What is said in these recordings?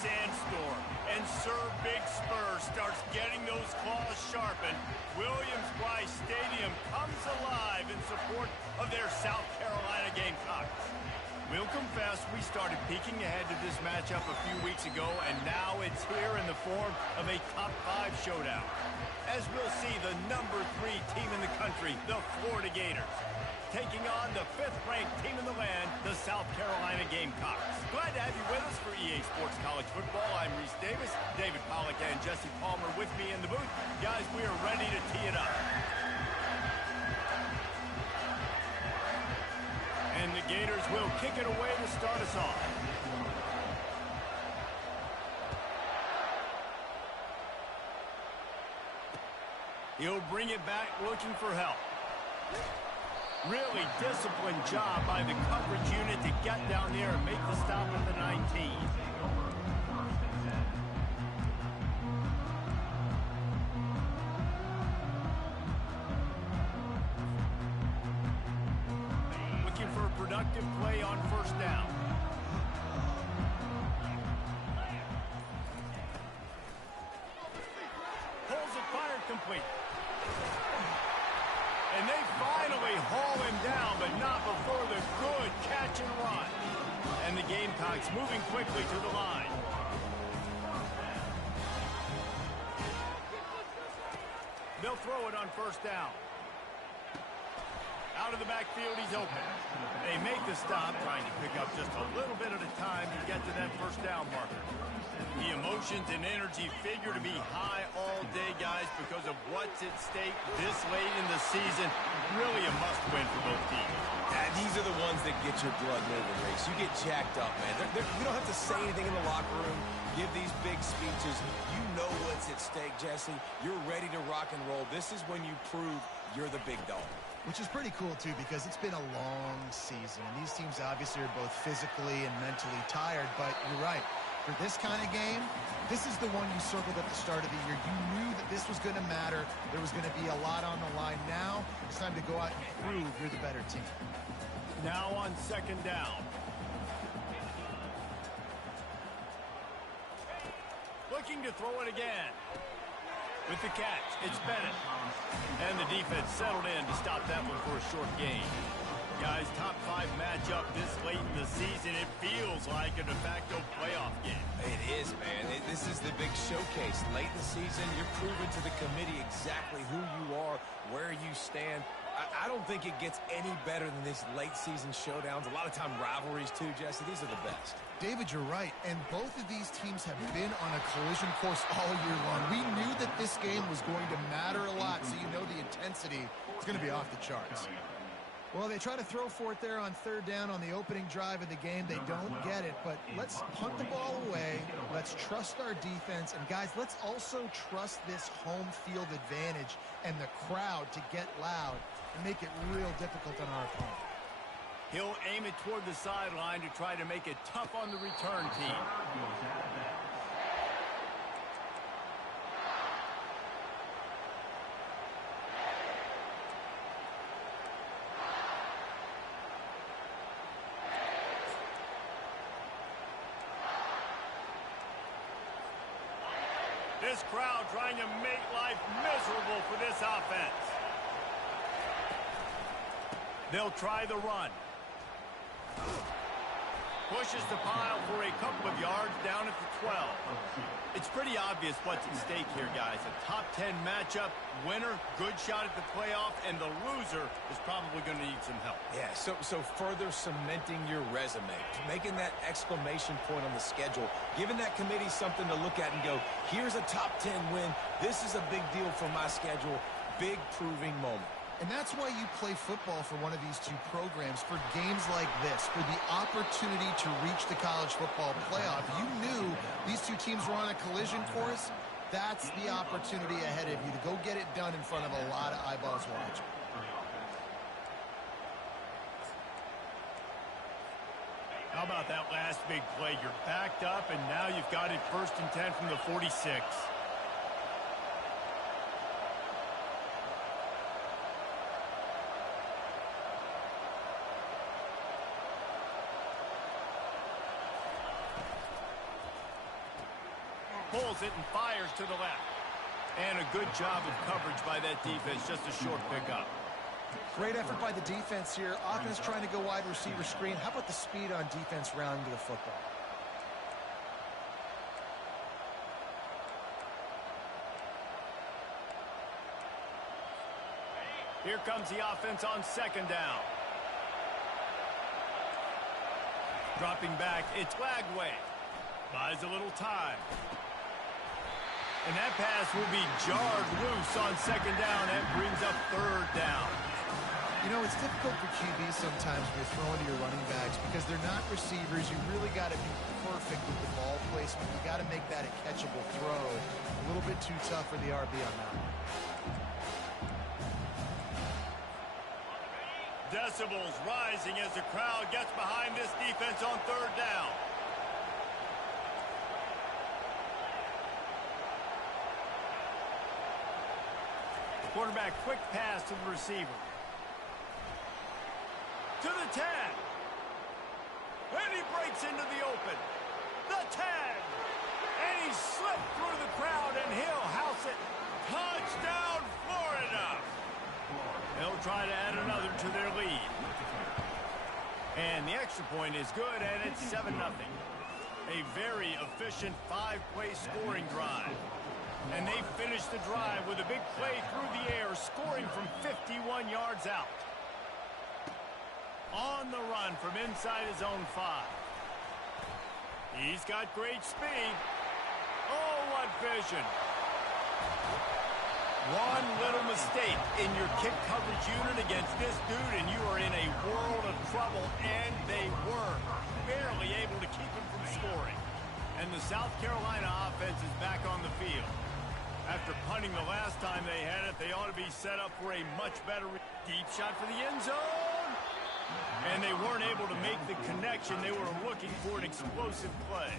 sandstorm, and Sir Big Spur starts getting those claws sharpened, Williams-Brice Stadium comes alive in support of their South Carolina Gamecocks. We'll confess we started peeking ahead to this matchup a few weeks ago, and now it's here in the form of a top 5 showdown. As we'll see, the number 3 team in the country, the Florida Gators, taking on the 5th-ranked team in the land, the South Carolina Gamecocks. Glad to have you with us for EA Sports College Football. I'm Reese Davis, David Pollack and Jesse Palmer with me in the booth. Guys, we are ready to tee it up. And the Gators will kick it away to start us off. He'll bring it back looking for help. Really disciplined job by the coverage unit to get down there and make the stop at the 19. Productive play on first down. Pulls it, fired complete. And they finally haul him down, but not before the good catch and run. And the Gamecocks moving quickly to the line. They'll throw it on first down. Out of the backfield, he's open. They make the stop, trying to pick up just a little bit at a time to get to that first down marker. The emotions and energy figure to be high all day, guys, because of what's at stake this late in the season. Really a must-win for both teams. These are the ones that get your blood moving, Reese. You get jacked up, man. You don't have to say anything in the locker room, give these big speeches. You know what's at stake, Jesse. You're ready to rock and roll. This is when you prove you're the big dog. Which is pretty cool, too, because it's been a long season. And these teams obviously are both physically and mentally tired. But you're right. For this kind of game, this is the one you circled at the start of the year. You knew that this was going to matter. There was going to be a lot on the line. Now it's time to go out and prove you're the better team. Now on second down. Looking to throw it again. With the catch, it's Bennett. And the defense settled in to stop that one for a short gain. Guys, top 5 matchup this late in the season. It feels like a de facto playoff game. It is, man. This is the big showcase. Late in the season, you're proving to the committee exactly who you are, where you stand. I don't think it gets any better than these late season showdowns. A lot of time rivalries too, Jesse. These are the best. David, you're right. And both of these teams have been on a collision course all year long. We knew that this game was going to matter a lot, so you know the intensity is going to be off the charts. Well, they try to throw for it there on third down on the opening drive of the game. They don't get it, but let's punt the ball away. Let's trust our defense. And, guys, let's also trust this home field advantage and the crowd to get loud and make it real difficult on our opponent. He'll aim it toward the sideline to try to make it tough on the return team. This crowd trying to make life miserable for this offense. They'll try the run. Pushes the pile for a couple of yards down at the 12. It's pretty obvious what's at stake here, guys. A top 10 matchup, winner, good shot at the playoff, and the loser is probably going to need some help. Yeah, so further cementing your resume, making that exclamation point on the schedule, giving that committee something to look at and go, here's a top 10 win. This is a big deal for my schedule. Big proving moment. And that's why you play football for one of these two programs, for games like this, for the opportunity to reach the college football playoff. You knew these two teams were on a collision course. That's the opportunity ahead of you to go get it done in front of a lot of eyeballs watching. How about that last big play? You're backed up, and now you've got it 1st and 10 from the 46. pulls it and fires to the left. And a good job of coverage by that defense, just a short pickup. Great effort by the defense here. Offense trying to go wide receiver screen. How about the speed on defense rounding to the football? Here comes the offense on second down. Dropping back, it's Lagway. Buys a little time. And that pass will be jarred loose on second down and brings up third down. You know, it's difficult for QBs sometimes when you're throwing to your running backs because they're not receivers. You really got to be perfect with the ball placement. You got to make that a catchable throw. A little bit too tough for the RB on that one. Decibels rising as the crowd gets behind this defense on third down. Quarterback, quick pass to the receiver. To the 10. And he breaks into the open. The 10. And he slipped through the crowd, and he'll house it. Touchdown, Florida. They'll try to add another to their lead. And the extra point is good, and it's 7-0. A very efficient 5-play scoring drive. And they finish the drive with a big play through the air, scoring from 51 yards out. On the run from inside his own 5. He's got great speed. Oh, what vision. One little mistake in your kick coverage unit against this dude, and you are in a world of trouble, and they were barely able to keep him from scoring. And the South Carolina offense is back on the field. After punting the last time they had it, they ought to be set up for a much better deep shot for the end zone. And they weren't able to make the connection. They were looking for an explosive play.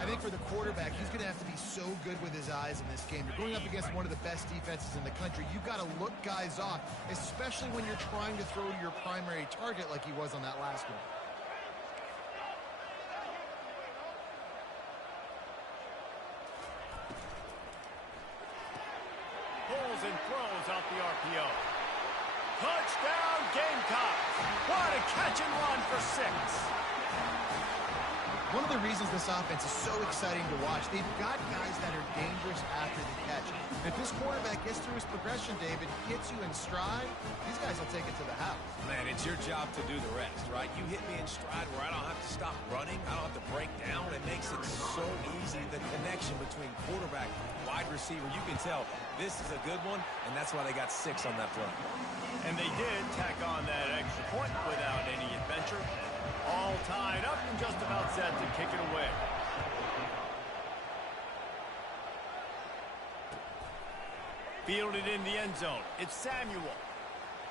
I think for the quarterback, he's going to have to be so good with his eyes in this game. You're going up against one of the best defenses in the country. You've got to look guys off, especially when you're trying to throw to your primary target like he was on that last one. Pulls and throws out the RPO. Touchdown, Gamecocks. What a catch and run for 6. One of the reasons this offense is so exciting to watch, they've got guys that are dangerous after the catch. If this quarterback gets through his progression, David, hits you in stride, these guys will take it to the house. Man, it's your job to do the rest, right? You hit me in stride where I don't have to stop running. I don't have to break down. It makes it so easy, the connection between quarterback, wide receiver. You can tell this is a good one, and that's why they got 6 on that play. And they did tack on that extra point without any adventure. All tied up and just about set to kick it away. Fielded in the end zone. It's Samuel.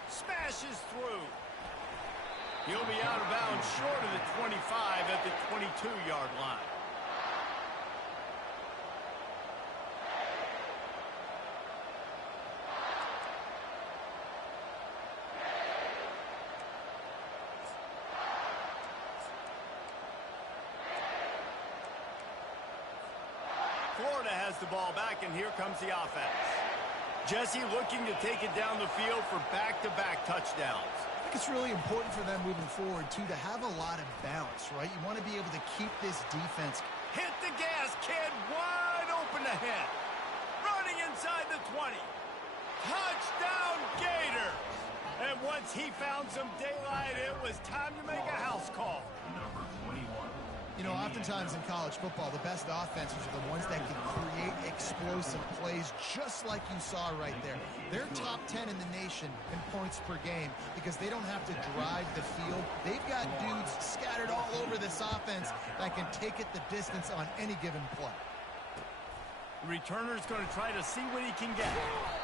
Smashes through. He'll be out of bounds short of the 25 at the 22-yard line. Florida has the ball back, and here comes the offense. Jesse looking to take it down the field for back-to-back touchdowns. I think it's really important for them moving forward, too, to have a lot of balance, right? You want to be able to keep this defense. Hit the gas, kid. Wide open ahead. Running inside the 20. Touchdown, Gators. And once he found some daylight, it was time to make a house call. You know, oftentimes in college football, the best offenses are the ones that can create explosive plays just like you saw right there. They're top 10 in the nation in points per game because they don't have to drive the field. They've got dudes scattered all over this offense that can take it the distance on any given play. The returner's going to try to see what he can get.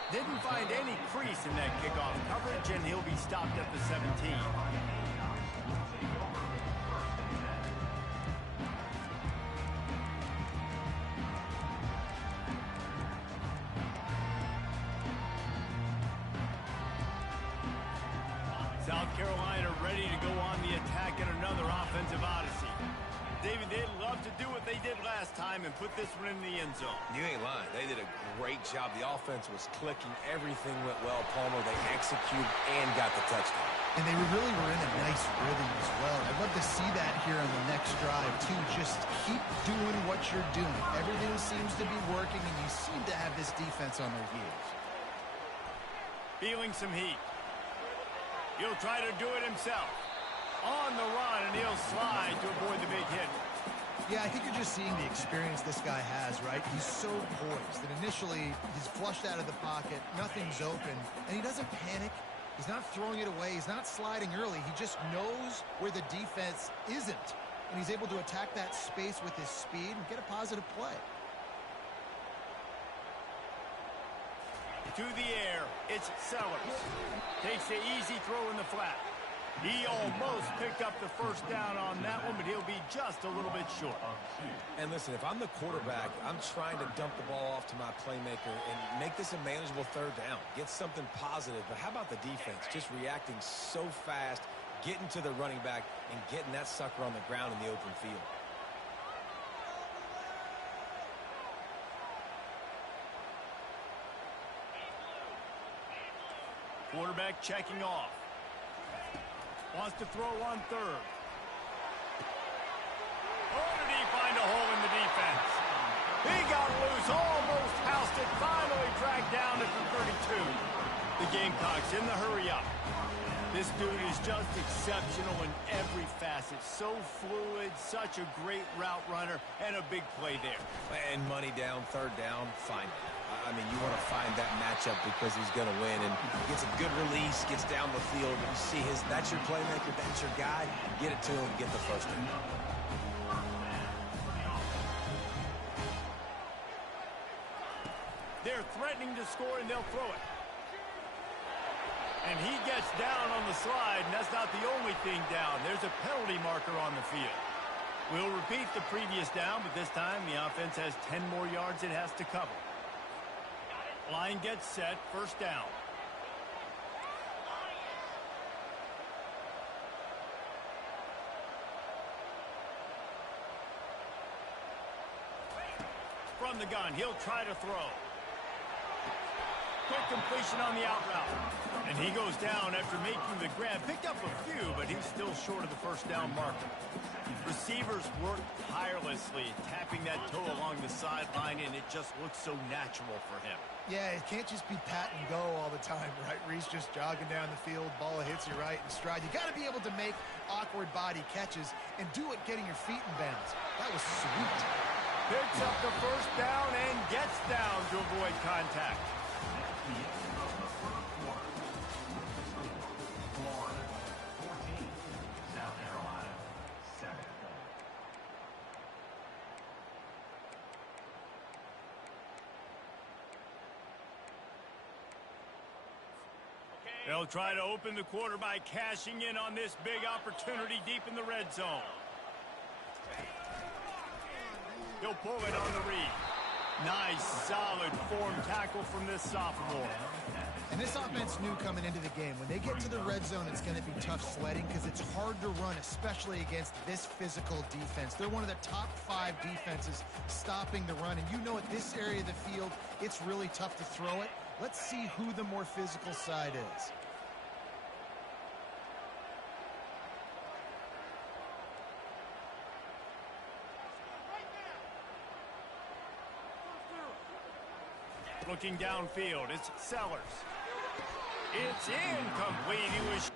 Didn't find any crease in that kickoff coverage, and he'll be stopped at the 17. South Carolina ready to go on the attack in another offensive odyssey. David, they'd love to do what they did last time and put this one in the end zone. You ain't lying. They did a great job. The offense was clicking. Everything went well, Palmer. They executed and got the touchdown. And they really were in a nice rhythm as well. I'd love to see that here on the next drive, too. Just keep doing what you're doing. Everything seems to be working, and you seem to have this defense on their heels. Feeling some heat. He'll try to do it himself. On the run, and he'll slide to avoid the big hit. Yeah, I think you're just seeing the experience this guy has, right? He's so poised that initially he's flushed out of the pocket, nothing's open, and he doesn't panic. He's not throwing it away. He's not sliding early. He just knows where the defense isn't, and he's able to attack that space with his speed and get a positive play. To the air, it's Sellers. Takes the easy throw in the flat. He almost picked up the first down on that one, but he'll be just a little bit short. And listen, if I'm the quarterback, I'm trying to dump the ball off to my playmaker and make this a manageable third down. Get something positive. But how about the defense? Just reacting so fast, getting to the running back, and getting that sucker on the ground in the open field. Quarterback checking off. Wants to throw on third. Oh, did he find a hole in the defense? He got loose, almost housed it, finally dragged down at the 32. The Gamecocks in the hurry up. This dude is just exceptional in every facet. So fluid, such a great route runner, and a big play there. And money down, third down, fine. I mean, you want to find that matchup because he's going to win. And gets a good release, gets down the field. You see that's your playmaker, that's your guy. Get it to him, get the first down. They're threatening to score, and they'll throw it. And he gets down on the slide, and that's not the only thing down. There's a penalty marker on the field. We'll repeat the previous down, but this time the offense has 10 more yards it has to cover. Line gets set, first down. From the gun, he'll try to throw. Quick completion on the out route. And he goes down after making the grab. Picked up a few, but he's still short of the first down marker. Receivers work tirelessly, tapping that toe along the sideline, and it just looks so natural for him. Yeah, it can't just be pat and go all the time, right? Reese just jogging down the field, ball hits you right in stride. You got to be able to make awkward body catches and do it getting your feet in bounds. That was sweet. Picks up the first down and gets down to avoid contact. They'll try to open the quarter by cashing in on this big opportunity deep in the red zone. He'll pull it on the read. Nice, solid form tackle from this sophomore. And this offense knew coming into the game, when they get to the red zone, it's going to be tough sledding because it's hard to run, especially against this physical defense. They're one of the top 5 defenses stopping the run. And you know at this area of the field, it's really tough to throw it. Let's see who the more physical side is. Looking downfield, it's Sellers. It's incomplete. He was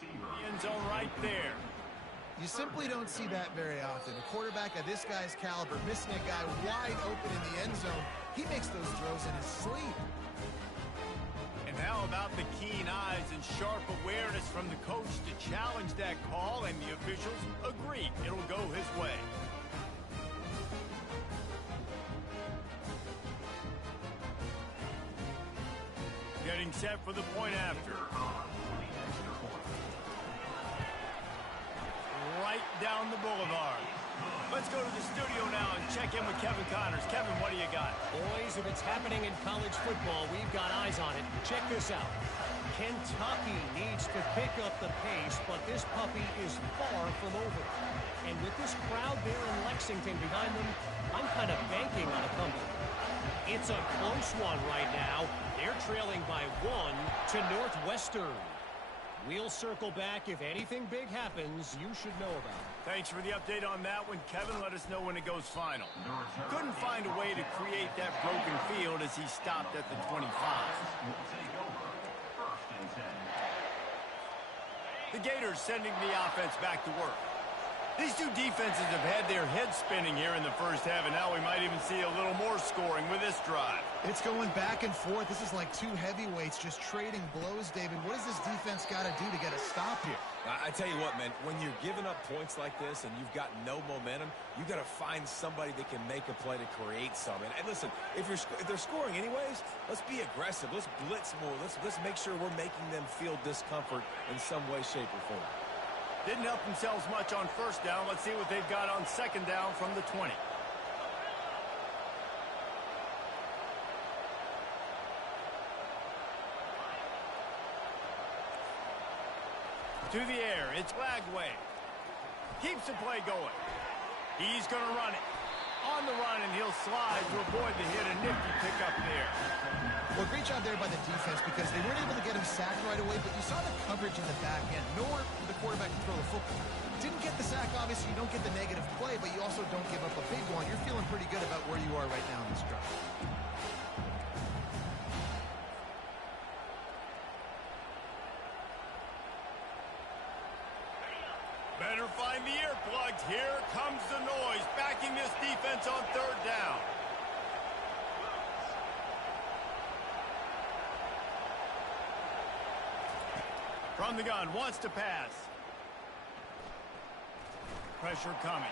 the end zone right there. You simply don't see that very often. A quarterback of this guy's caliber missing a guy wide open in the end zone. He makes those throws in his sleep. And how about the keen eyes and sharp awareness from the coach to challenge that call, and the officials agree it'll go his way. Getting set for the point after. Right down the boulevard. Let's go to the studio now and check in with Kevin Connors. Kevin, what do you got? Boys, if it's happening in college football, we've got eyes on it. Check this out. Kentucky needs to pick up the pace, but this puppy is far from over. And with this crowd there in Lexington behind them, I'm kind of banking on a comeback. It's a close one right now. They're trailing by 1 to Northwestern. We'll circle back. If anything big happens, you should know about it. Thanks for the update on that one, Kevin. Let us know when it goes final. Couldn't find a way to create that broken field as he stopped at the 25. The Gators sending the offense back to work. These two defenses have had their heads spinning here in the first half, and now we might even see a little more scoring with this drive. It's going back and forth. This is like two heavyweights just trading blows, David. What does this defense got to do to get a stop here? I tell you what, man, when you're giving up points like this and you've got no momentum, you got to find somebody that can make a play to create something. And listen, if they're scoring anyways, let's be aggressive. Let's blitz more. Let's make sure we're making them feel discomfort in some way, shape, or form. Didn't help themselves much on first down. Let's see what they've got on second down from the 20. To the air, it's Lagway. Keeps the play going. He's going to run it. On the run, and he'll slide to avoid the hit. A nifty pickup there. Well, great job there by the defense because they weren't able to get him sacked right away, but you saw the coverage in the back end. Nowhere for the quarterback to throw the football. Didn't get the sack, obviously. You don't get the negative play, but you also don't give up a big one. You're feeling pretty good about where you are right now in this drive. Better find the earplugs. Here comes the noise, backing this defense on third down. From the gun, wants to pass. Pressure coming.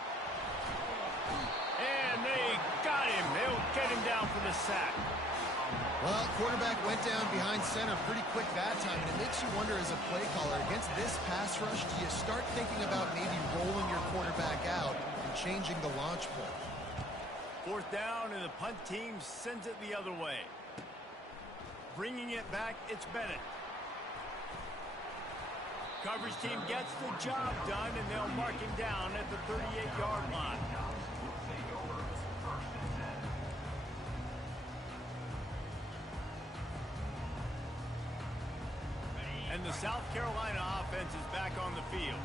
And they got him. They'll get him down for the sack. Well, quarterback went down behind center pretty quick that time, and it makes you wonder as a play caller, against this pass rush, do you start thinking about maybe rolling your quarterback out and changing the launch point? Fourth down, and the punt team sends it the other way. Bringing it back, it's Bennett. Coverage team gets the job done, and they'll mark him down at the 38-yard line. And the South Carolina offense is back on the field.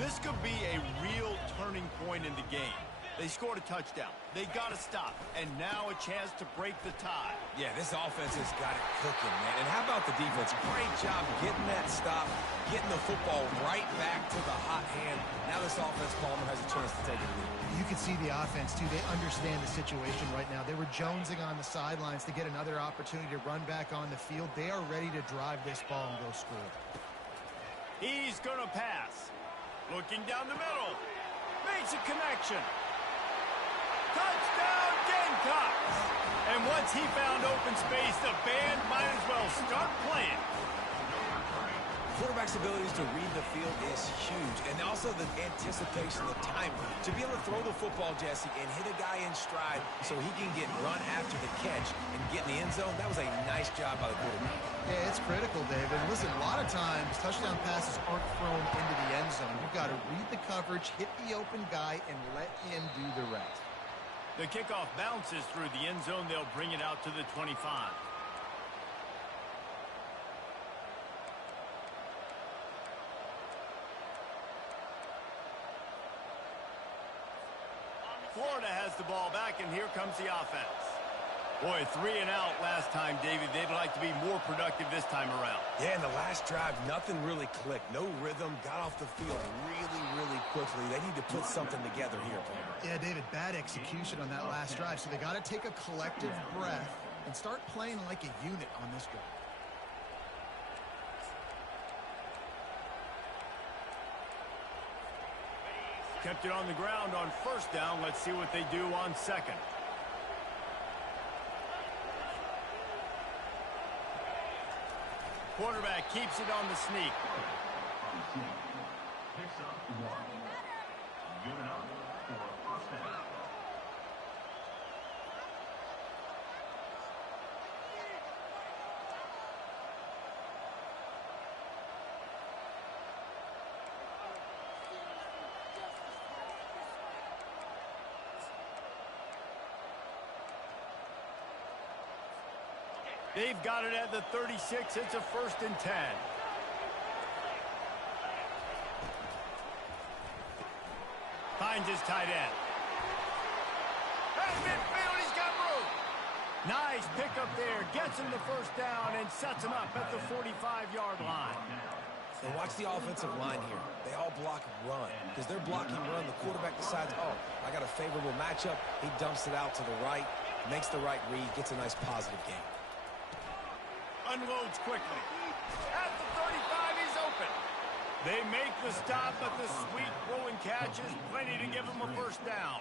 This could be a real turning point in the game. They scored a touchdown. They got to stop. And now a chance to break the tie. Yeah, this offense has got it cooking, man. And how about the defense? Great job getting that stop, getting the football right back to the hot hand. Now this offense, Palmer, has a chance to take a lead. You can see the offense, too. They understand the situation right now. They were jonesing on the sidelines to get another opportunity to run back on the field. They are ready to drive this ball and go score. He's going to pass. Looking down the middle. Makes a connection. Touchdown, Gamecocks! And once he found open space, the band might as well start playing. Quarterback's abilities to read the field is huge, and also the anticipation, the timing. To be able to throw the football, Jesse, and hit a guy in stride so he can get run after the catch and get in the end zone, that was a nice job by the quarterback. Yeah, it's critical, David. Listen, a lot of times, touchdown passes aren't thrown into the end zone. You've got to read the coverage, hit the open guy, and let him do the rest. The kickoff bounces through the end zone. They'll bring it out to the 25. Florida has the ball back, and here comes the offense. Boy, 3 and out last time, David. They'd like to be more productive this time around. Yeah, in the last drive, nothing really clicked. No rhythm, got off the field really quickly. They need to put something together here, Palmer. Yeah, David, bad execution on that last drive, so they got to take a collective breath and start playing like a unit on this drive. Kept it on the ground on first down. Let's see what they do on second. Quarterback keeps it on the sneak. Picks up 1. Good enough for a first down. They've got it at the 36. It's a 1st and 10. Finds his tight end. At midfield, he's got room. Nice pickup there. Gets him the 1st down and sets him up at the 45-yard line. And watch the offensive line here. They all block run. Because they're blocking run, the quarterback decides, oh, I got a favorable matchup. He dumps it out to the right, makes the right read, gets a nice positive gain. Unloads quickly. At the 35, he's open. They make the stop, but the sweet throwing catch is plenty to give him a 1st down.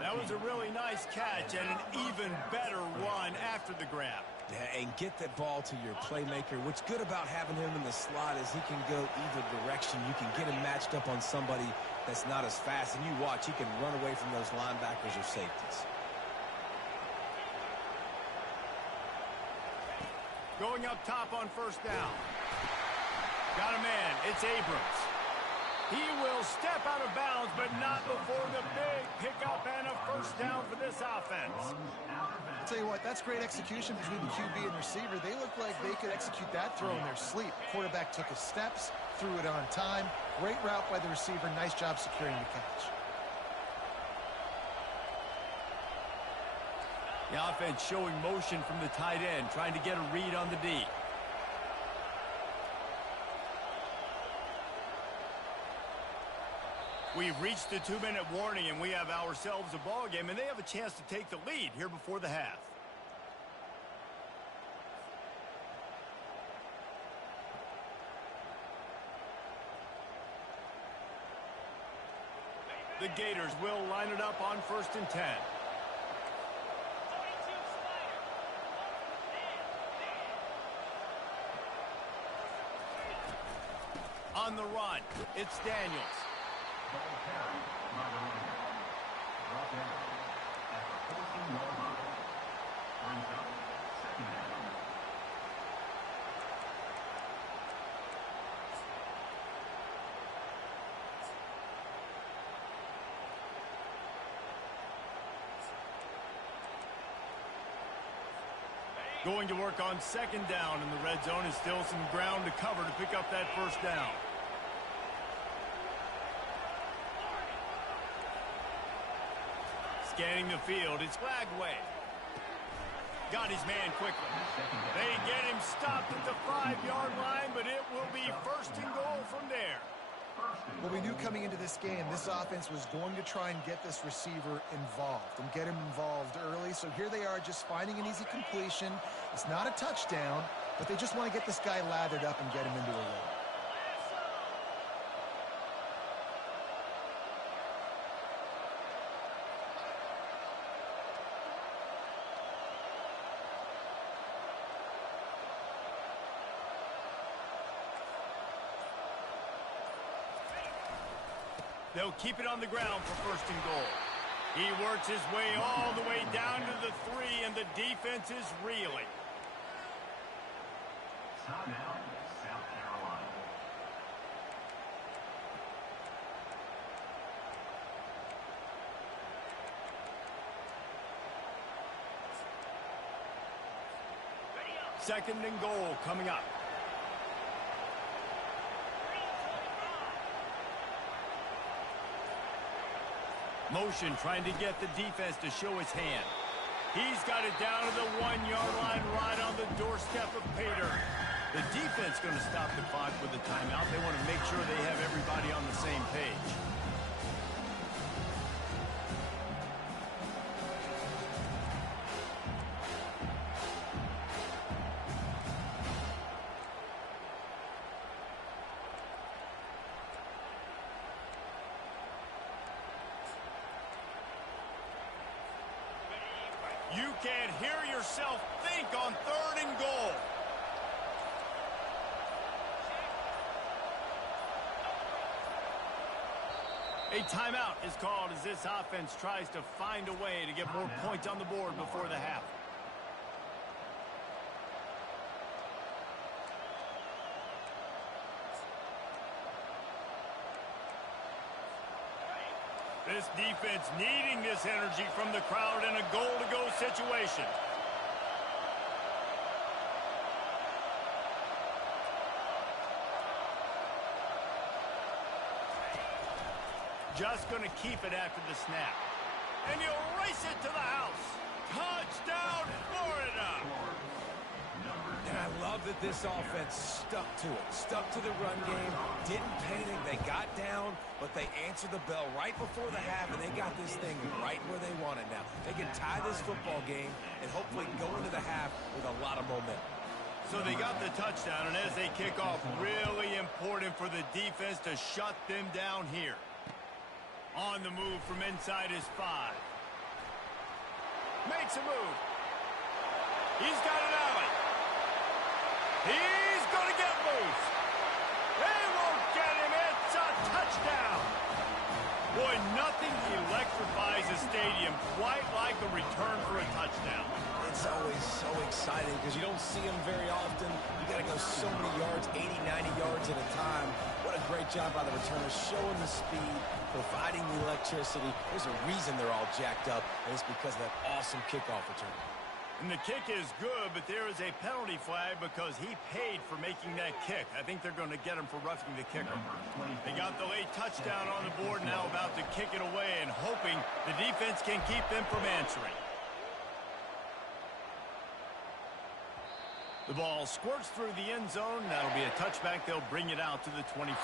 That was a really nice catch and an even better run after the grab. Yeah, and get that ball to your playmaker. What's good about having him in the slot is he can go either direction. You can get him matched up on somebody that's not as fast, and you watch, he can run away from those linebackers or safeties. Going up top on 1st down. Got a man. It's Abrams. He will step out of bounds, but not before the big pickup and a 1st down for this offense. I'll tell you what, that's great execution between the QB and receiver. They look like they could execute that throw in their sleep. Quarterback took his steps, threw it on time. Great route by the receiver. Nice job securing the catch. The offense showing motion from the tight end, trying to get a read on the D. We've reached the 2-minute warning, and we have ourselves a ball game, and they have a chance to take the lead here before the half. The Gators will line it up on 1st and 10. On the run, it's Daniels. Ball carried by the running back. Brought down at the 14-yard line. Brings up 2nd down. Going to work on 2nd down, and the red zone is still some ground to cover to pick up that 1st down. Scanning the field, it's Flagway. Got his man quickly. They get him stopped at the 5-yard line, but it will be 1st and goal from there. Well, we knew coming into this game, this offense was going to try and get this receiver involved and get him involved early. So here they are just finding an easy completion. It's not a touchdown, but they just want to get this guy lathered up and get him into a rhythm. They'll keep it on the ground for 1st and goal. He works his way all the way down to the 3, and the defense is reeling. Timeout, South Carolina. Second and goal coming up. Motion trying to get the defense to show his hand. He's got it down to the 1-yard line right on the doorstep of Pater. The defense going to stop the clock with the timeout. They want to make sure they have everybody on the same page. You can't hear yourself think on 3rd and goal. A timeout is called as this offense tries to find a way to get more points on the board before the half. This defense needing this energy from the crowd in a goal-to-go situation. Just going to keep it after the snap. And he'll race it to the house. Touchdown, Florida! And I love that this offense stuck to it. Stuck to the run game. Didn't panic. They got down, but they answered the bell right before the half, and they got this thing right where they want it now. They can tie this football game and hopefully go into the half with a lot of momentum. So they got the touchdown, and as they kick off, really important for the defense to shut them down here. On the move from inside his 5. Makes a move. He's got an alley. He's going to get loose. They won't get him. It's a touchdown. Boy, nothing electrifies a stadium quite like a return for a touchdown. It's always so exciting because you don't see them very often. You got to go so many yards, 80, 90 yards at a time. What a great job by the returners, showing the speed, providing the electricity. There's a reason they're all jacked up, and it's because of that awesome kickoff return. And the kick is good, but there is a penalty flag because he paid for making that kick. I think they're going to get him for roughing the kicker. They got the late touchdown on the board, now about to kick it away and hoping the defense can keep them from answering. The ball squirts through the end zone. That'll be a touchback. They'll bring it out to the 25.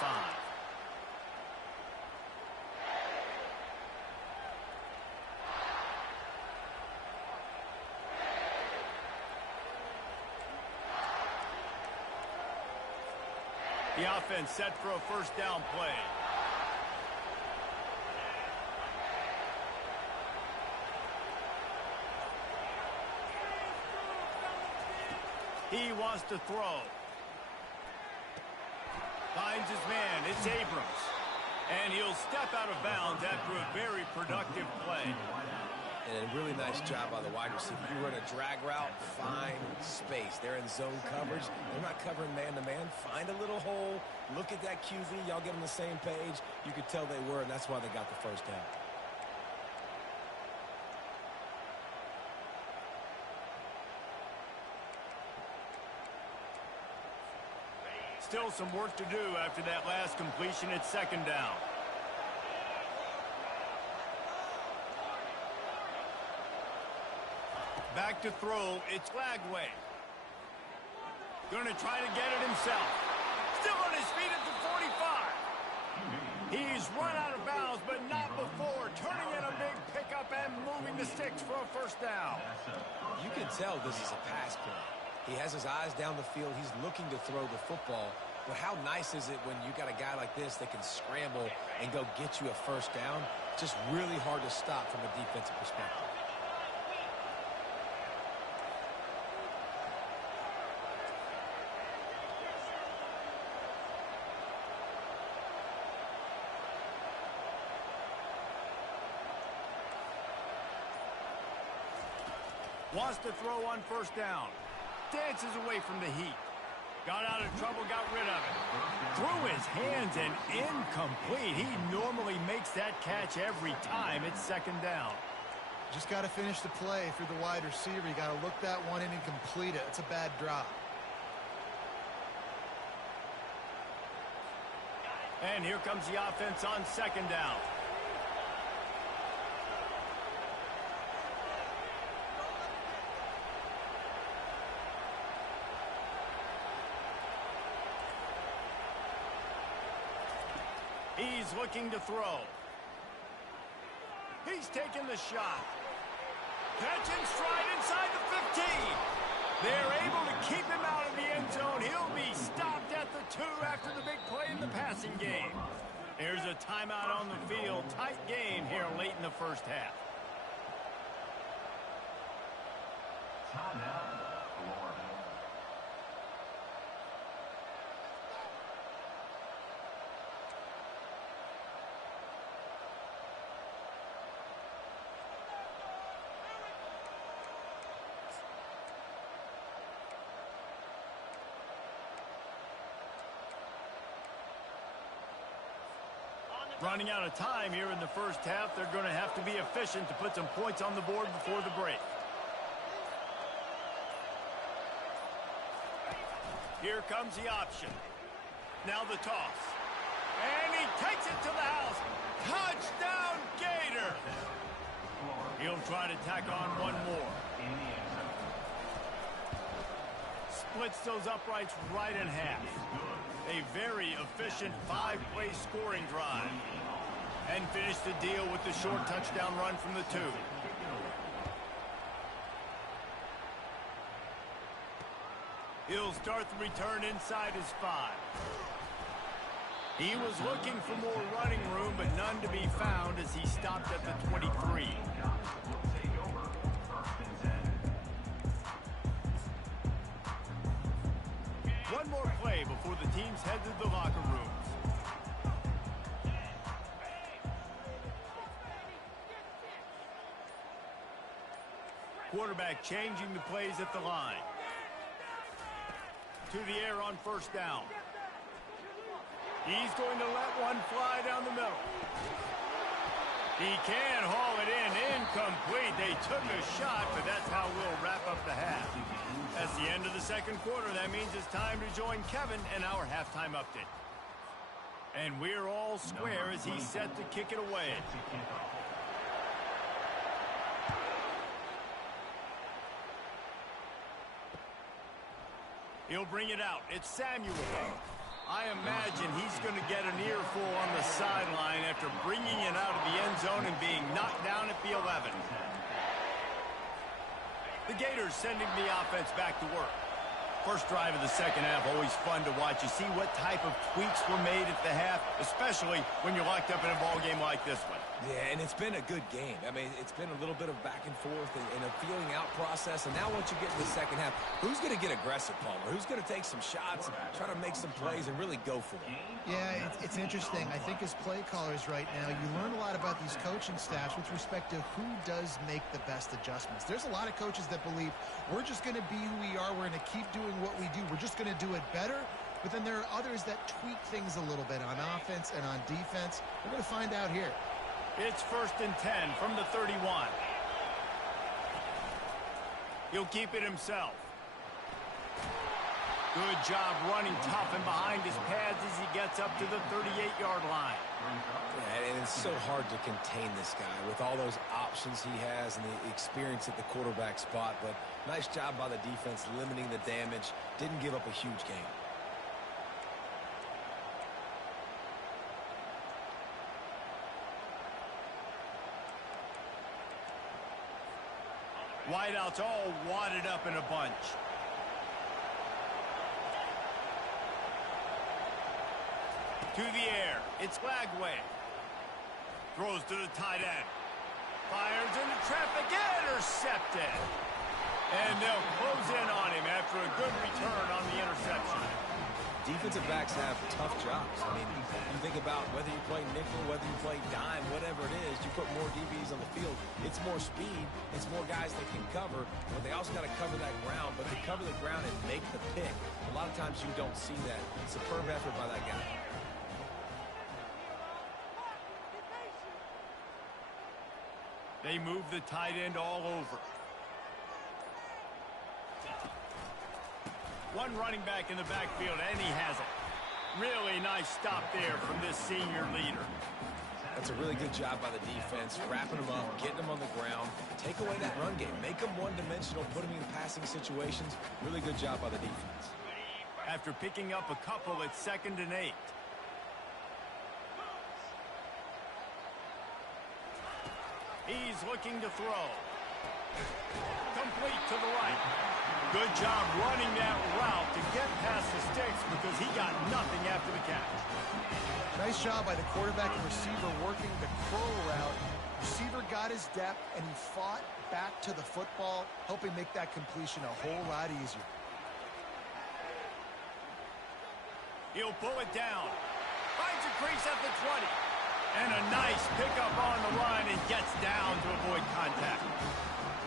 The offense set for a first down play. He wants to throw. Finds his man. It's Abrams. And he'll step out of bounds after a very productive play. And a really nice job by the wide receiver. You run a drag route, find space. They're in zone coverage. They're not covering man-to-man. Find a little hole. Look at that QB. Y'all get on the same page. You could tell they were, and that's why they got the first down. Still some work to do after that last completion. It's second down. Back to throw. It's Lagway. Going to try to get it himself. Still on his feet at the 45. He's run out of bounds, but not before. Turning in a big pickup and moving the sticks for a first down. You can tell this is a pass play. He has his eyes down the field. He's looking to throw the football. But how nice is it when you got a guy like this that can scramble and go get you a first down? Just really hard to stop from a defensive perspective. Wants to throw on first down. Dances away from the heat. Got out of trouble, got rid of it. Threw his hands and incomplete. He normally makes that catch every time. It's second down. Just got to finish the play for the wide receiver. You got to look that one in and complete it. It's a bad drop. And here comes the offense on second down. He's looking to throw. He's taking the shot. Catch and stride inside the 15. They're able to keep him out of the end zone. He'll be stopped at the 2 after the big play in the passing game. There's a timeout on the field. Tight game here late in the first half. Timeout, Florida. Running out of time here in the first half. They're going to have to be efficient to put some points on the board before the break. Here comes the option. Now the toss. And he takes it to the house. Touchdown, Gator. He'll try to tack on one more. Splits those uprights right in half. A very efficient 5-play scoring drive. And finish the deal with the short touchdown run from the 2. He'll start the return inside his 5. He was looking for more running room, but none to be found as he stopped at the 23. One more play before the teams head to the locker rooms. Quarterback changing the plays at the line. To the air on first down. He's going to let one fly down the middle. He can haul it in. Incomplete. They took a shot, but that's how we'll wrap up the half. That's the end of the second quarter. That means it's time to join Kevin in our halftime update. And we're all square as he's set to kick it away. He'll bring it out. It's Samuel. I imagine he's going to get an earful on the sideline after bringing it out of the end zone and being knocked down at the 11. The Gators sending the offense back to work. First drive of the second half, always fun to watch. You see what type of tweaks were made at the half, especially when you're locked up in a ball game like this one. Yeah, and it's been a good game. I mean, it's been a little bit of back and forth and a feeling out process. And now once you get to the second half, who's going to get aggressive, Palmer? Who's going to take some shots and try to make some plays and really go for it? Yeah, it's interesting. I think as play callers right now, you learn a lot about these coaching staffs with respect to who does make the best adjustments. There's a lot of coaches that believe we're just going to be who we are. We're going to keep doing what we do. We're just going to do it better. But then there are others that tweak things a little bit on offense and on defense. We're going to find out here. It's 1st and 10 from the 31. He'll keep it himself. Good job running tough and behind his pads as he gets up to the 38-yard line. Yeah, and it's so hard to contain this guy with all those options he has and the experience at the quarterback spot. But nice job by the defense limiting the damage. Didn't give up a huge gain. Wideouts all wadded up in a bunch. To the air. It's Lagway. Throws to the tight end. Fires into traffic. Intercepted. And they'll close in on him after a good return on the interception. Defensive backs have tough jobs. I mean, you think about whether you play nickel, whether you play dime, whatever it is, you put more DBs on the field. It's more speed. It's more guys that can cover, but they also got to cover that ground. But to cover the ground and make the pick, a lot of times you don't see that. Superb effort by that guy. They move the tight end all over. One running back in the backfield, and he has it. Really nice stop there from this senior leader. That's a really good job by the defense, wrapping them up, getting them on the ground. Take away that run game. Make them one-dimensional, put them in passing situations. Really good job by the defense. After picking up a couple, it's 2nd and 8. He's looking to throw. Complete to the right. Good job running that route to get past the sticks because he got nothing after the catch. Nice job by the quarterback and receiver working the curl route. Receiver got his depth, and he fought back to the football, helping make that completion a whole lot easier. He'll pull it down. Finds a crease at the 20. And a nice pickup on the run and gets down to avoid contact.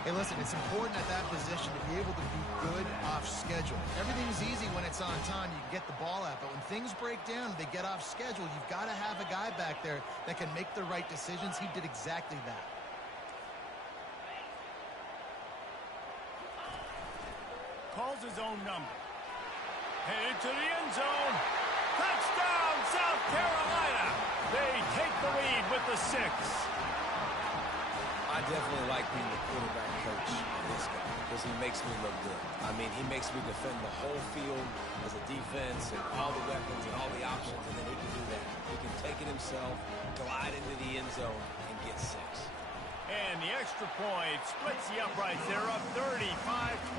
Hey, listen, it's important at that position to be able to be good off schedule. Everything's easy when it's on time. You can get the ball out. But when things break down, they get off schedule, you've got to have a guy back there that can make the right decisions. He did exactly that. Calls his own number. Headed to the end zone. Touchdown, South Carolina. I definitely like being the quarterback coach of this guy because he makes me look good. I mean, he makes me defend the whole field as a defense and all the weapons and all the options, and then he can do that. He can take it himself, glide into the end zone, and get 6. And the extra point splits the uprights. They're up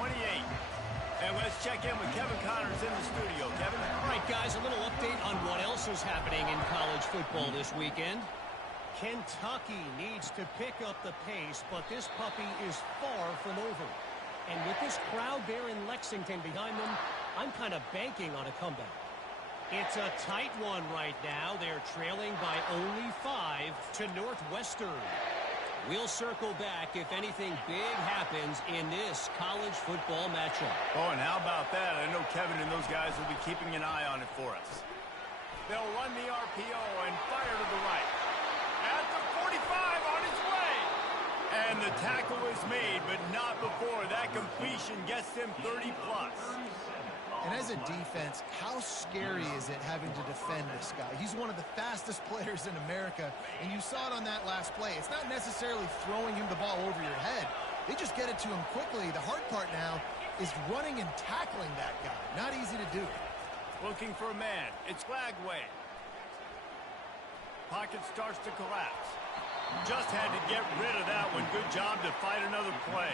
35-28. And let's check in with Kevin Connors in the studio. Kevin? All right, guys, a little update on what else is happening in college football this weekend. Kentucky needs to pick up the pace, but this puppy is far from over. And with this crowd there in Lexington behind them, I'm kind of banking on a comeback. It's a tight one right now. They're trailing by only 5 to Northwestern. We'll circle back if anything big happens in this college football matchup. Oh, and how about that? I know Kevin and those guys will be keeping an eye on it for us. They'll run the RPO and fire to the right. At the 45 on its way. And the tackle is made, but not before that completion gets them 30-plus. And as a defense, how scary is it having to defend this guy? He's one of the fastest players in America, and you saw it on that last play. It's not necessarily throwing him the ball over your head. They just get it to him quickly. The hard part now is running and tackling that guy. Not easy to do. Looking for a man. It's Lagway. Pocket starts to collapse. Just had to get rid of that one. Good job to fight another play.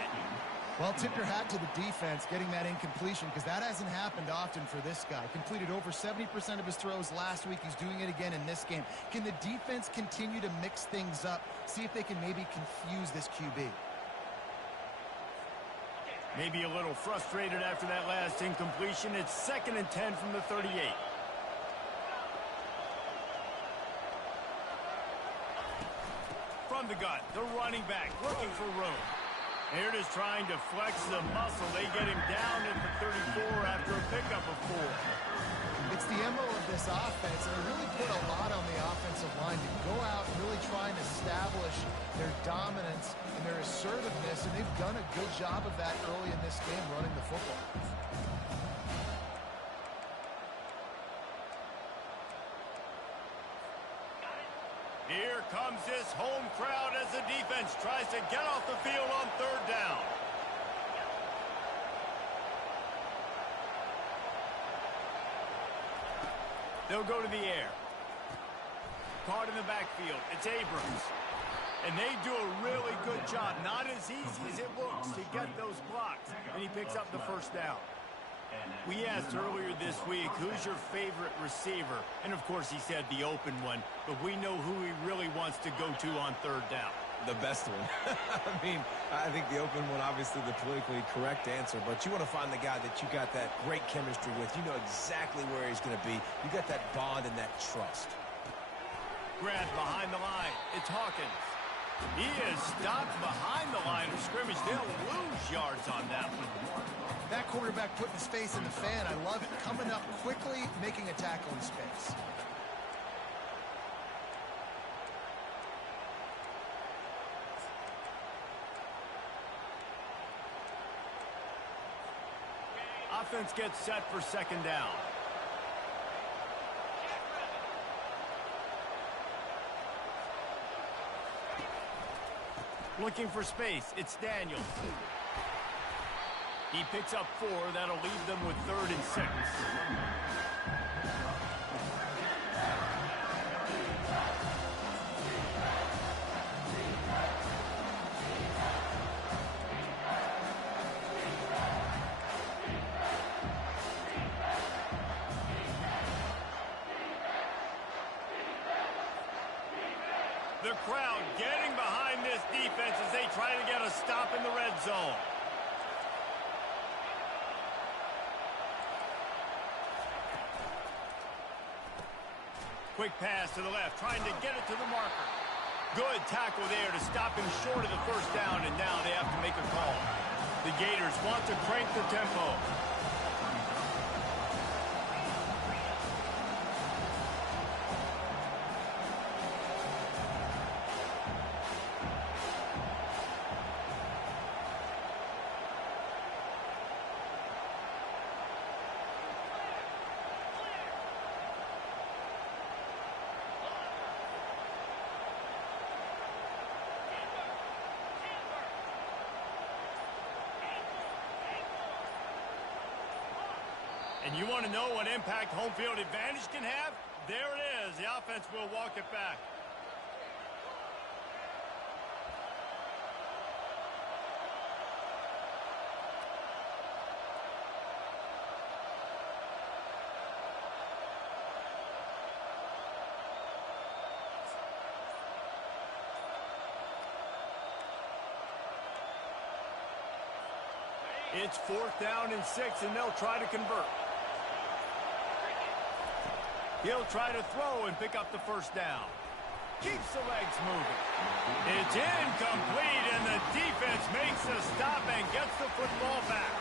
Well, tip your hat to the defense getting that incompletion because that hasn't happened often for this guy. Completed over 70% of his throws last week. He's doing it again in this game. Can the defense continue to mix things up? See if they can maybe confuse this QB. Maybe a little frustrated after that last incompletion. It's 2nd and 10 from the 38. From the gun, the running back looking for room. Here it is trying to flex the muscle. They get him down at the 34 after a pickup of 4. It's the MO of this offense, and they really put a lot on the offensive line to go out and really try and establish their dominance and their assertiveness, and they've done a good job of that early in this game running the football. Here comes this home crowd as the defense tries to get off the field on 3rd down. They'll go to the air. Caught in the backfield. It's Abrams. And they do a really good job. Not as easy as it looks to get those blocks. And he picks up the 1st down. We asked earlier this week, who's your favorite receiver? And, of course, he said the open one. But we know who he really wants to go to on 3rd down. The best one. I mean, I think the open one, obviously the politically correct answer, but you want to find the guy that you got that great chemistry with. You know exactly where he's going to be. You got that bond and that trust. Grant behind the line. It's Hawkins. He is stopped behind the line of scrimmage. They'll lose yards on that one. That quarterback putting his face in the fan, I love it. Coming up quickly, making a tackle in space. Offense gets set for 2nd down. Looking for space. It's Daniels. He picks up 4. That'll leave them with 3rd and 6. The crowd getting behind this defense as they try to get a stop in the red zone. Quick pass to the left, trying to get it to the marker. Good tackle there to stop him short of the 1st down, and now they have to make a call. The Gators want to crank the tempo. You want to know what impact home field advantage can have? There it is. The offense will walk it back. It's 4th down and 6, and they'll try to convert. He'll try to throw and pick up the first down. Keeps the legs moving. It's incomplete, and the defense makes a stop and gets the football back.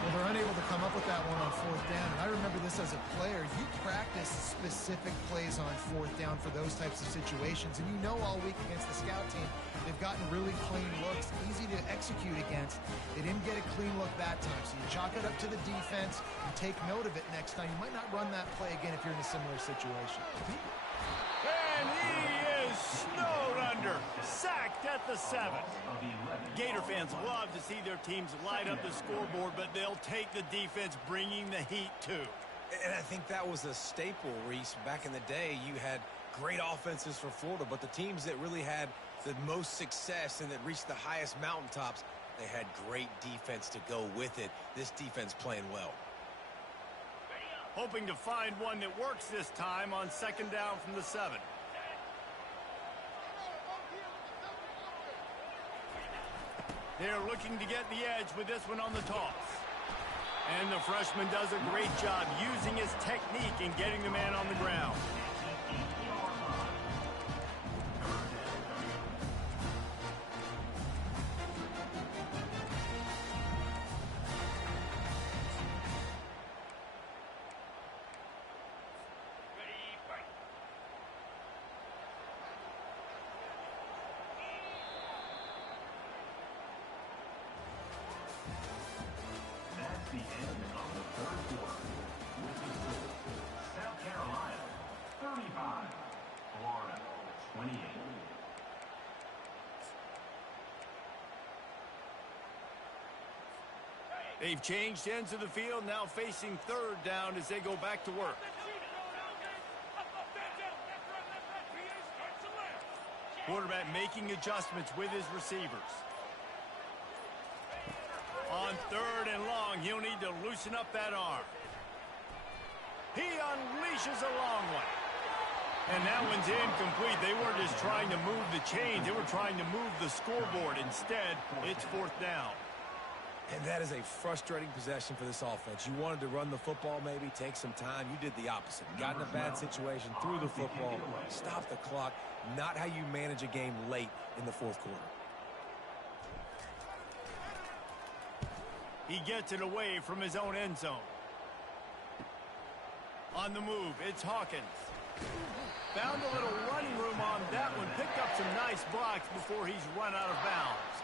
Well, they're unable to come up with that one on 4th down. And I remember this as a player. You practice specific plays on 4th down for those types of situations. And you know all week against the scout team, they've gotten really clean looks, easy to execute against. They didn't get a clean look that time. So you chalk it up to the defense and take note of it next time. You might not run that play again if you're in a similar situation. And he is snowed under. Sacked at the 7. Gator fans love to see their teams light up the scoreboard, but they'll take the defense bringing the heat too. And I think that was a staple, Reese. Back in the day, you had great offenses for Florida, but the teams that really had the most success and that reached the highest mountaintops, they had great defense to go with it. This defense playing well. Hoping to find one that works this time on 2nd down from the 7. They're looking to get the edge with this one on the toss. And the freshman does a great job using his technique and getting the man on the ground. That's the end of the 3rd quarter. With the score, South Carolina 35, Florida 28. They've changed ends of the field, now facing 3rd down as they go back to work. Quarterback making adjustments with his receivers. On 3rd and long, he'll need to loosen up that arm. He unleashes a long one. And that one's incomplete. They weren't just trying to move the chains. They were trying to move the scoreboard. Instead, it's 4th down. And that is a frustrating possession for this offense. You wanted to run the football, maybe take some time. You did the opposite. Got in a bad situation, threw the football, stopped the clock. Not how you manage a game late in the 4th quarter. He gets it away from his own end zone. On the move, it's Hawkins. Found a little running room on that one. Picked up some nice blocks before he's run out of bounds.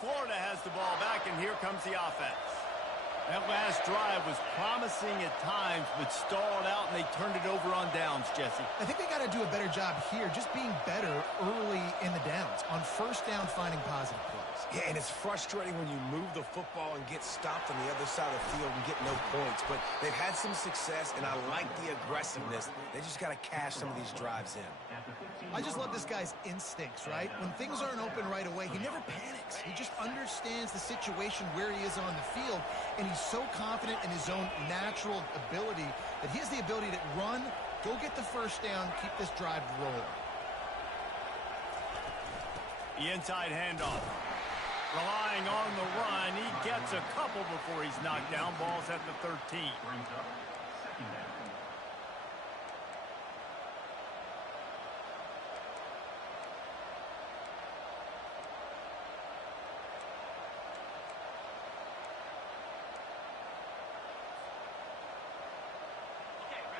Florida has the ball back, and here comes the offense. That last drive was promising at times, but stalled out, and they turned it over on downs, Jesse. I think they got to do a better job here, just being better early in the downs. On 1st down, finding positive plays. Yeah, and it's frustrating when you move the football and get stopped on the other side of the field and get no points. But they've had some success, and I like the aggressiveness. They just got to cash some of these drives in. I just love this guy's instincts, right? When things aren't open right away, he never panics. He just understands the situation where he is on the field, and he's so confident in his own natural ability that he has the ability to run, go get the 1st down, keep this drive rolling. The inside handoff. Relying on the run, he gets a couple before he's knocked down. Ball's at the 13. Brings up 2nd down.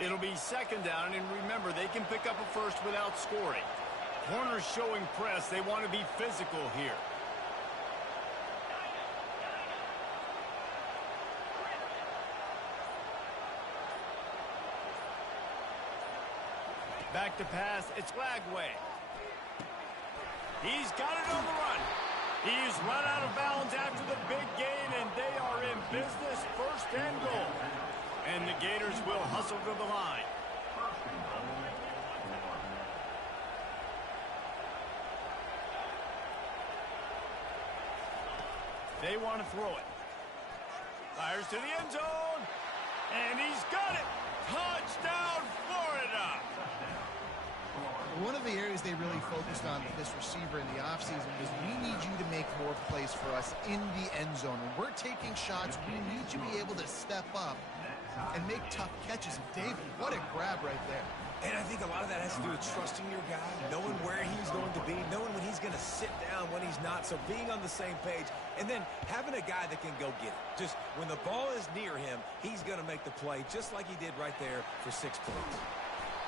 It'll be 2nd down, and remember, they can pick up a first without scoring. Corners showing press. They want to be physical here. Back to pass. It's Lagway. He's got it on the run. He's run out of bounds after the big gain, and they are in business, first and goal. And the Gators will hustle to the line. They want to throw it. Fires to the end zone. And he's got it. Touchdown, Florida. One of the areas they really focused on with this receiver in the offseason was we need you to make more plays for us in the end zone. When we're taking shots, we need you to be able to step up and make tough catches. And David, what a grab right there. And I think a lot of that has to do with trusting your guy, knowing where he's going to be, knowing when he's going to sit down, when he's not, so being on the same page, and then having a guy that can go get it. Just when the ball is near him, he's going to make the play, just like he did right there for 6 points.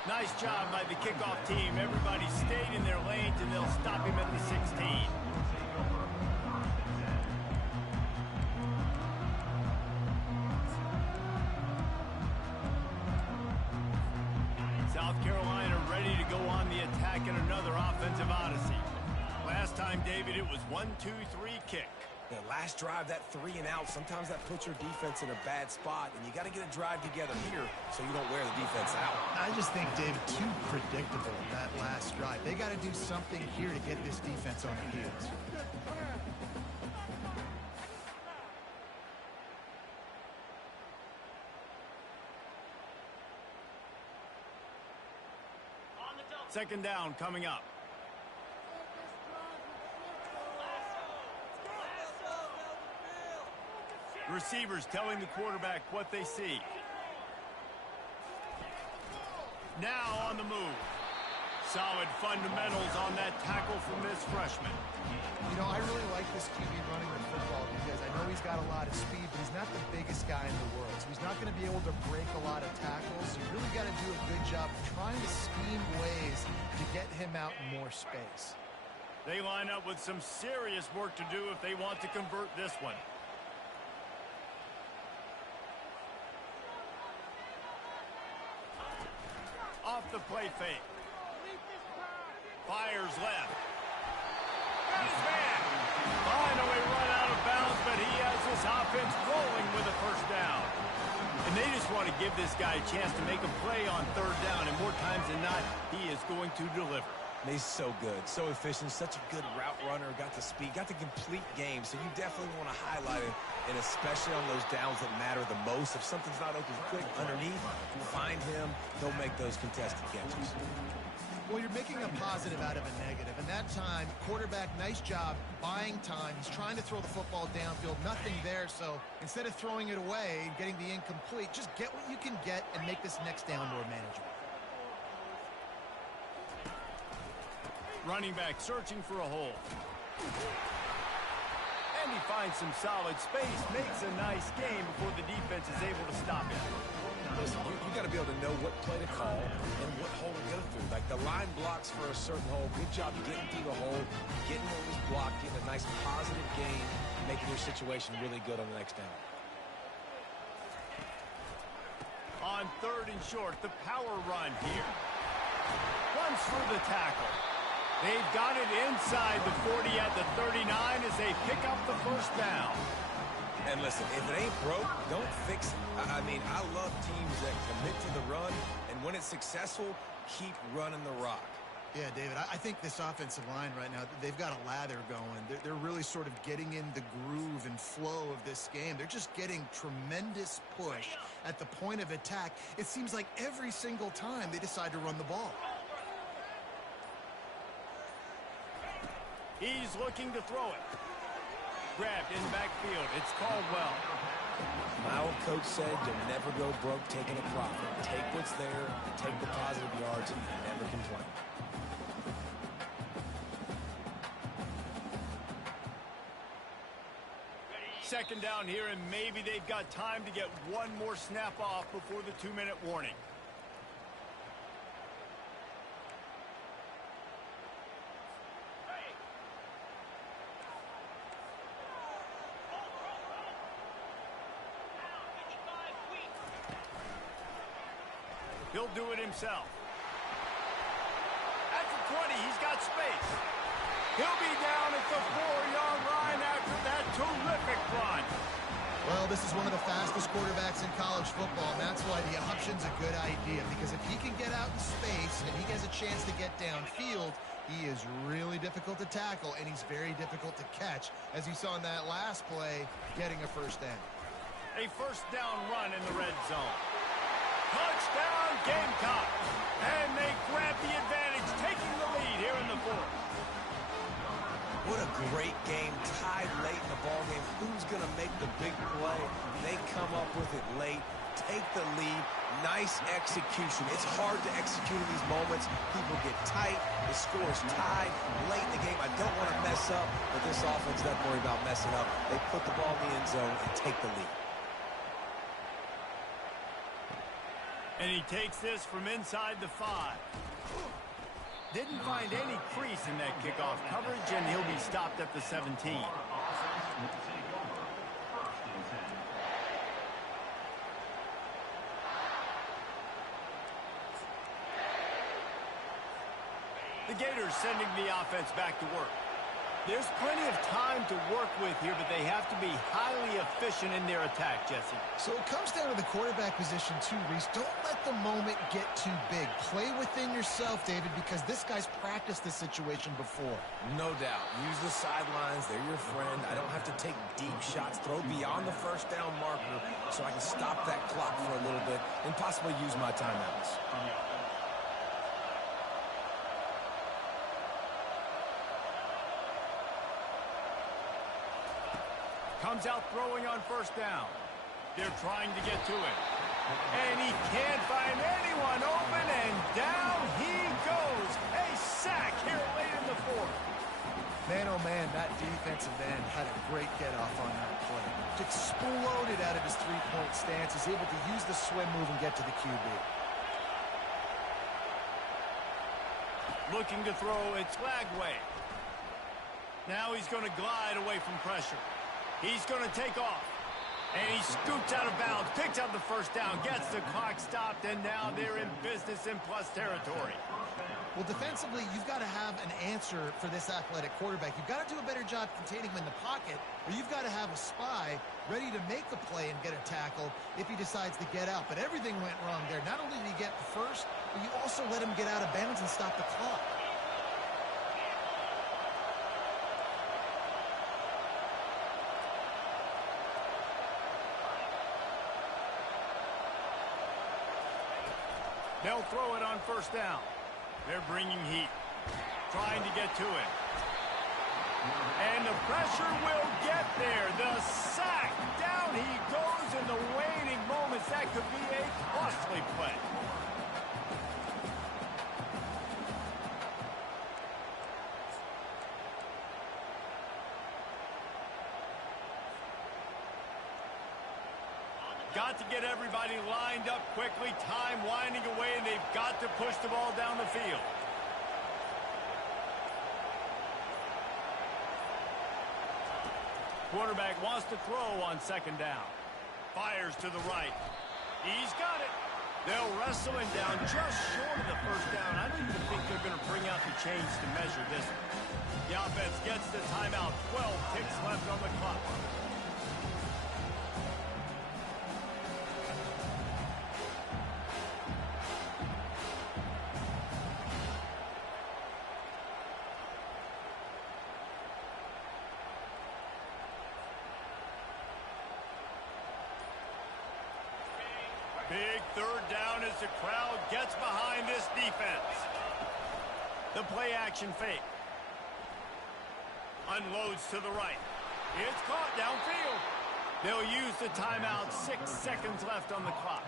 Nice job by the kickoff team. Everybody stayed in their lanes, and they'll stop him at the 16. South Carolina ready to go on the attack in another offensive odyssey. Last time, David, it was 1-2-3 kick. The last drive, that 3 and out, sometimes that puts your defense in a bad spot, and you got to get a drive together here so you don't wear the defense out. I just think, David, too predictable, that last drive. They got to do something here to get this defense on their heels. Second down coming up. Receivers telling the quarterback what they see. Now on the move. Solid fundamentals on that tackle from this freshman. You know, I really like this QB running the football because I know he's got a lot of speed, but he's not the biggest guy in the world. So he's not going to be able to break a lot of tackles. So you really got to do a good job of trying to scheme ways to get him out in more space. They line up with some serious work to do if they want to convert this one. Off the play fake. Fires left. Got his man. Finally run out of bounds, but he has this offense rolling with a first down. And they just want to give this guy a chance to make a play on third down, and more times than not, he is going to deliver. He's so good, so efficient, such a good route runner, got the speed, got the complete game, so you definitely want to highlight him, and especially on those downs that matter the most. If something's not open quick underneath, find him, he'll make those contested catches. Well, you're making a positive out of a negative, and that time, quarterback, nice job buying time. He's trying to throw the football downfield, nothing there, so instead of throwing it away and getting the incomplete, just get what you can get and make this next down more manageable. Running back searching for a hole. And he finds some solid space, makes a nice game before the defense is able to stop him. Listen, you got to be able to know what play to call and what hole to go through. Like the line blocks for a certain hole. Good job getting through the hole, getting what was blocked, getting a nice positive gain, making your situation really good on the next down. On third and short, the power run here. Runs through the tackle. They've got it inside the 40 at the 39 as they pick up the first down. And listen, if it ain't broke, don't fix it. I mean, I love teams that commit to the run, and when it's successful, keep running the rock. Yeah, David, I think this offensive line right now, they've got a lather going. They're really sort of getting in the groove and flow of this game. They're just getting tremendous push at the point of attack. It seems like every single time they decide to run the ball. He's looking to throw it. Grabbed in the backfield. It's Caldwell. My old coach said you'll never go broke taking a profit. Take what's there, take the positive yards, and never complain. Second down here, and maybe they've got time to get one more snap off before the 2-minute warning. He'll do it himself. At the 20, he's got space. He'll be down at the 4-yard line after that terrific run. Well, this is one of the fastest quarterbacks in college football, and that's why the option's a good idea, because if he can get out in space and he has a chance to get downfield, he is really difficult to tackle, and he's very difficult to catch, as you saw in that last play, getting a first down. A first down run in the red zone. Touchdown, Gamecocks! And they grab the advantage, taking the lead here in the fourth. What a great game, tied late in the ballgame. Who's going to make the big play? They come up with it late, take the lead. Nice execution. It's hard to execute in these moments. People get tight. The score is tied late in the game. I don't want to mess up, but this offense doesn't worry about messing up. They put the ball in the end zone and take the lead. And he takes this from inside the 5. Didn't find any crease in that kickoff coverage, and he'll be stopped at the 17. The Gators sending the offense back to work. There's plenty of time to work with here, but they have to be highly efficient in their attack, Jesse. So it comes down to the quarterback position too, Reese. Don't let the moment get too big. Play within yourself, David, because this guy's practiced this situation before. No doubt. Use the sidelines. They're your friend. I don't have to take deep shots. Throw beyond the first down marker so I can stop that clock for a little bit and possibly use my timeouts. Comes out throwing on first down. They're trying to get to it. And he can't find anyone open, and down he goes. A sack here late in the fourth. Man, oh man, that defensive end had a great get-off on that play. Exploded out of his three-point stance. He's able to use the swim move and get to the QB. Looking to throw, it's Lagway. Now he's going to glide away from pressure. He's going to take off. And he scoots out of bounds, picks up the first down, gets the clock stopped, and now they're in business in plus territory. Well, defensively, you've got to have an answer for this athletic quarterback. You've got to do a better job containing him in the pocket, or you've got to have a spy ready to make the play and get a tackle if he decides to get out. But everything went wrong there. Not only did he get the first, but you also let him get out of bounds and stop the clock. They'll throw it on first down. They're bringing heat, trying to get to it. And the pressure will get there. The sack. Down he goes in the waning moments. That could be a costly play. Got to get everybody lined up quickly. Time winding away, and they've got to push the ball down the field. Quarterback wants to throw on second down. Fires to the right. He's got it. They'll wrestle him down just short of the first down. I don't even think they're going to bring out the chains to measure this. The offense gets the timeout. 12 ticks left on the clock. Big third down as the crowd gets behind this defense. The play action fake. Unloads to the right. It's caught downfield. They'll use the timeout. 6 seconds left on the clock.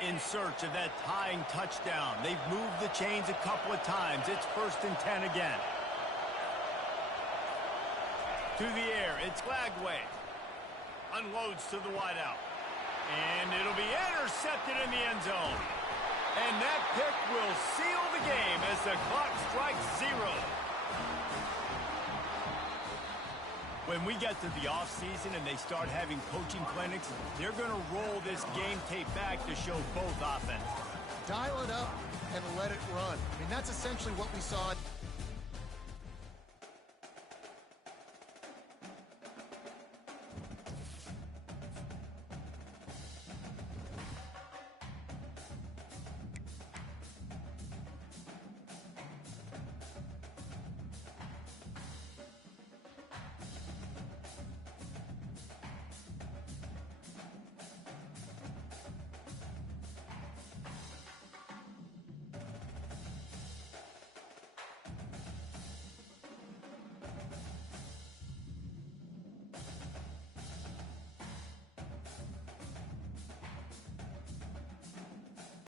In search of that tying touchdown. They've moved the chains a couple of times. It's 1st and 10 again. To the air, it's Lagway. Unloads to the wideout. And it'll be intercepted in the end zone. And that pick will seal the game as the clock strikes 0. When we get to the offseason and they start having coaching clinics, they're going to roll this game tape back to show both offenses. Dial it up and let it run. I mean, that's essentially what we saw